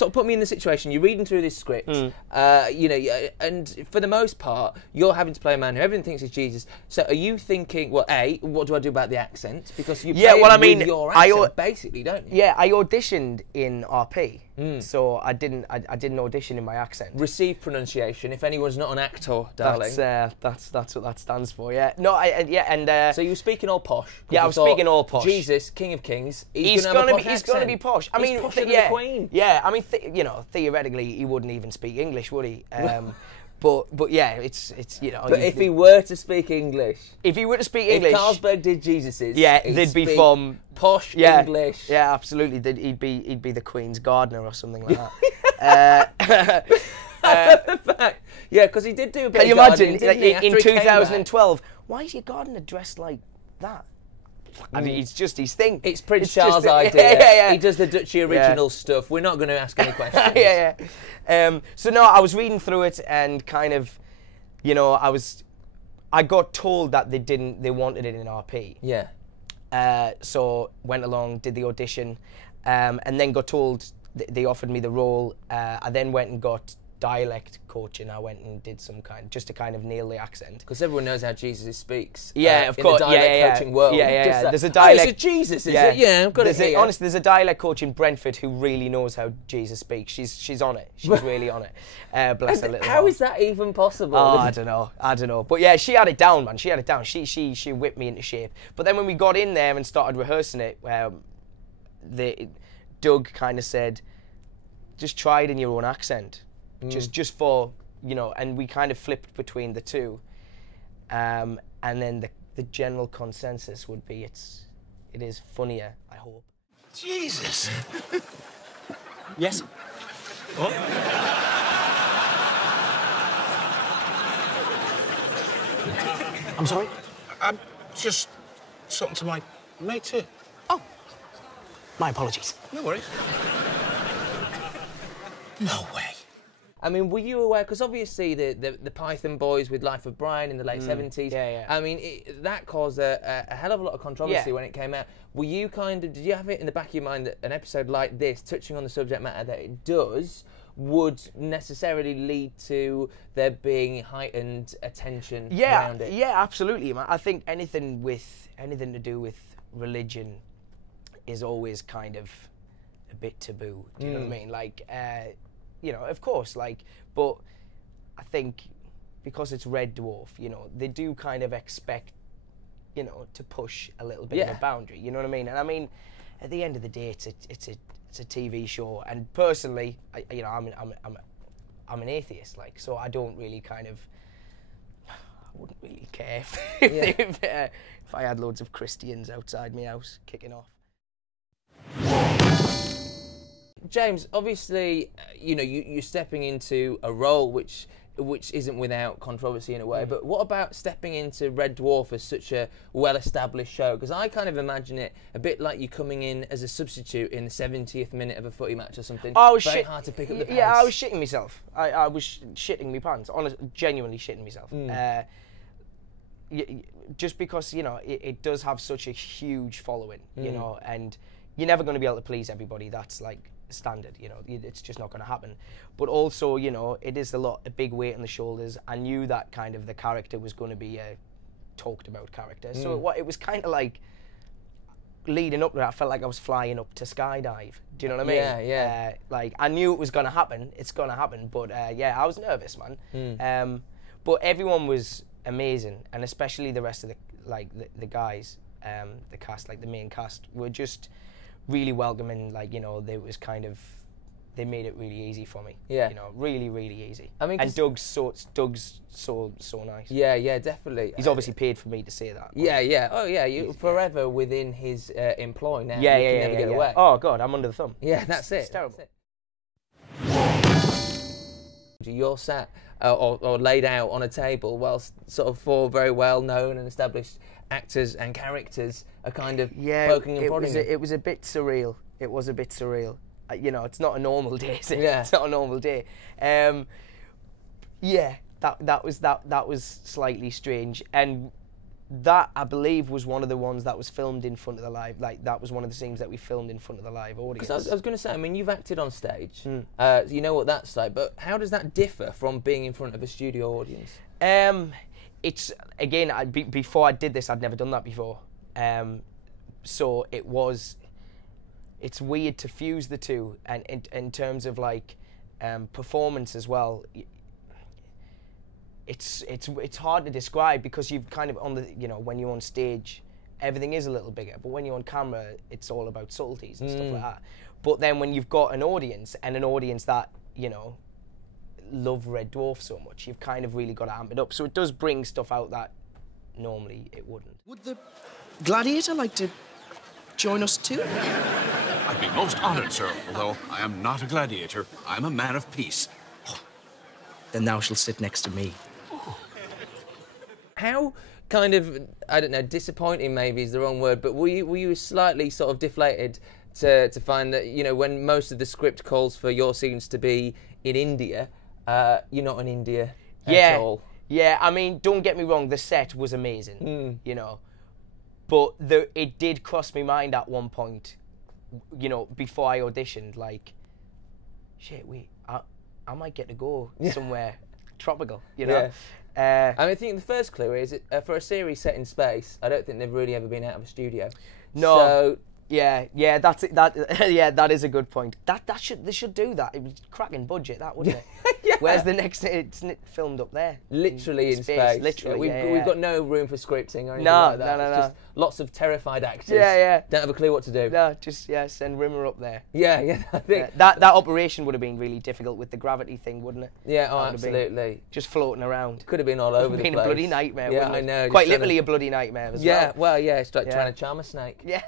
sort of put me in the situation. You're reading through this script, you know, and for the most part, you're having to play a man who everyone thinks is Jesus. So are you thinking, well, A, what do I do about the accent? Because you play with your accent, basically, don't you? Yeah, I auditioned in RP, so I didn't audition in my accent. Receive pronunciation. If anyone's not an actor, darling. That's what that stands for. Yeah. No, so you were speaking all posh. Yeah, I was speaking all posh. Jesus, King of Kings. He's gonna be posh. I mean, posher than the Queen. Yeah, I mean, you know, theoretically, he wouldn't even speak English, would he? But yeah, it's you know. But if he were to speak English, if English, Carlsberg did Jesus's, they'd be from posh English. Yeah, absolutely. He'd be the Queen's gardener or something like that. Yeah, because he did do a bit. Can you imagine in 2012? Why is your gardener dressed like that? I mean, it's just his thing. It's Prince Charles' idea. Yeah. He does the Dutchy original stuff. We're not going to ask any questions. So no, I was reading through it and kind of, you know, I got told that they wanted it in RP. Yeah. So went along, did the audition, and then got told they offered me the role. I then went and got dialect coaching. I went and did some just to kind of nail the accent. Because everyone knows how Jesus speaks. Yeah, of course. In the dialect coaching world. Yeah. There's a dialect. Oh, is it Jesus? Is it? Yeah, I've got it here. Honestly, there's a dialect coach in Brentford who really knows how Jesus speaks. She's on it. She's really on it. Bless her little How heart. is that even possible? Oh, I don't know. But yeah, she had it down, man. She had it down. She whipped me into shape. But then when we got in there and started rehearsing it, Doug kind of said, just try it in your own accent. Just for, you know, and we kind of flipped between the two. And then the general consensus would be it is funnier, I hope. Jesus. Yes? What? I'm sorry? I'm just talking to my mate here. Oh. My apologies. No worries. No way. I mean, were you aware? Because obviously the Python Boys with Life of Brian in the late 70s. Yeah. I mean, that caused a hell of a lot of controversy when it came out. Were you did you have it in the back of your mind that an episode like this, touching on the subject matter that it does, would necessarily lead to there being heightened attention around it? Yeah, absolutely. I think anything to do with religion is always kind of a bit taboo. Do you know what I mean? Like, you know, of course, like, but I think because it's Red Dwarf, you know, they do kind of expect, you know, to push a little bit of a boundary. You know what I mean? And I mean, at the end of the day, it's a TV show, and personally, you know, I'm an atheist, like, so I don't really I wouldn't really care if I had loads of Christians outside my house kicking off. James, obviously, you know, you're stepping into a role which isn't without controversy in a way, but what about stepping into Red Dwarf as such a well-established show? Because I kind of imagine it a bit like you coming in as a substitute in the 70th minute of a footy match or something. Very hard to pick up the pace. Yeah, I was shitting myself. I was shitting my pants, honestly, genuinely shitting myself. Just because, you know, it does have such a huge following, you know, and you're never going to be able to please everybody. That's like standard, you know, it's just not going to happen. But also, you know, it is a big weight on the shoulders. I knew that kind of the character was going to be a talked about character. So it was kind of like leading up to that, I felt like I was flying up to skydive. Do you know what I mean? Yeah. Like, I knew it was going to happen. It's going to happen. But yeah, I was nervous, man. But everyone was amazing, and especially the rest of the guys, the cast, like the main cast, were just really welcoming. Like, you know, they made it really easy for me. Yeah. You know, really, really easy. I mean, and Doug's so nice. Yeah, definitely. He's obviously paid for me to say that. Yeah. Oh, yeah. You're forever within his employ now. Yeah, you can never get away. Oh God, I'm under the thumb. Yeah, that's it. It's terrible. You're sat or laid out on a table whilst sort of four very well-known and established actors and characters are kind of poking and prodding. It was a bit surreal. It was a bit surreal. You know, it's not a normal day, is it? Yeah. It's not a normal day. Yeah, that was slightly strange. And that, I believe, was one of the ones that was filmed in front of the live. Like, that was one of the scenes that we filmed in front of the live audience. I was going to say, I mean, you've acted on stage. You know what that's like, but how does that differ from being in front of a studio audience? It's, again, before I did this, I'd never done that before. So it's weird to fuse the two, and in terms of like performance as well. It's hard to describe because you've kind of on the, you know, when you're on stage, everything is a little bigger, but when you're on camera, it's all about subtleties and stuff like that. But then when you've got an audience, and an audience that, you know, love Red Dwarf so much, you've kind of really got to amp it up. So it does bring stuff out that normally it wouldn't. Would the gladiator like to join us too? I'd be most honored, sir, although I am not a gladiator. I'm a man of peace. Then thou shalt sit next to me. How kind of, I don't know, disappointing maybe is the wrong word, but were you slightly sort of deflated to find that, you know, when most of the script calls for your scenes to be in India, you're not in India at all? Yeah, I mean, don't get me wrong, the set was amazing, you know, but it did cross my mind at one point, you know, before I auditioned, like, shit, I might get to go somewhere tropical, you know? Yeah. I mean, I think the first clue is for a series set in space, I don't think they've really ever been out of a studio. No. So, yeah, that's it. Yeah, that is a good point. They should do that. It was cracking budget, that, wouldn't it? Yeah. Where's the next? It's filmed up there. Literally in space. Literally, yeah, we've got no room for scripting or anything No, like that. no. It's just lots of terrified actors. Yeah. Don't have a clue what to do. No, just send Rimmer up there. Yeah. I think that operation would have been really difficult with the gravity thing, wouldn't it? Yeah, That would have been absolutely. just floating around. Could have been all over the place. Been a bloody nightmare. Yeah, wouldn't it? I know. Quite literally a bloody nightmare as well. Yeah, well, yeah, it's like trying to charm a snake. Yeah.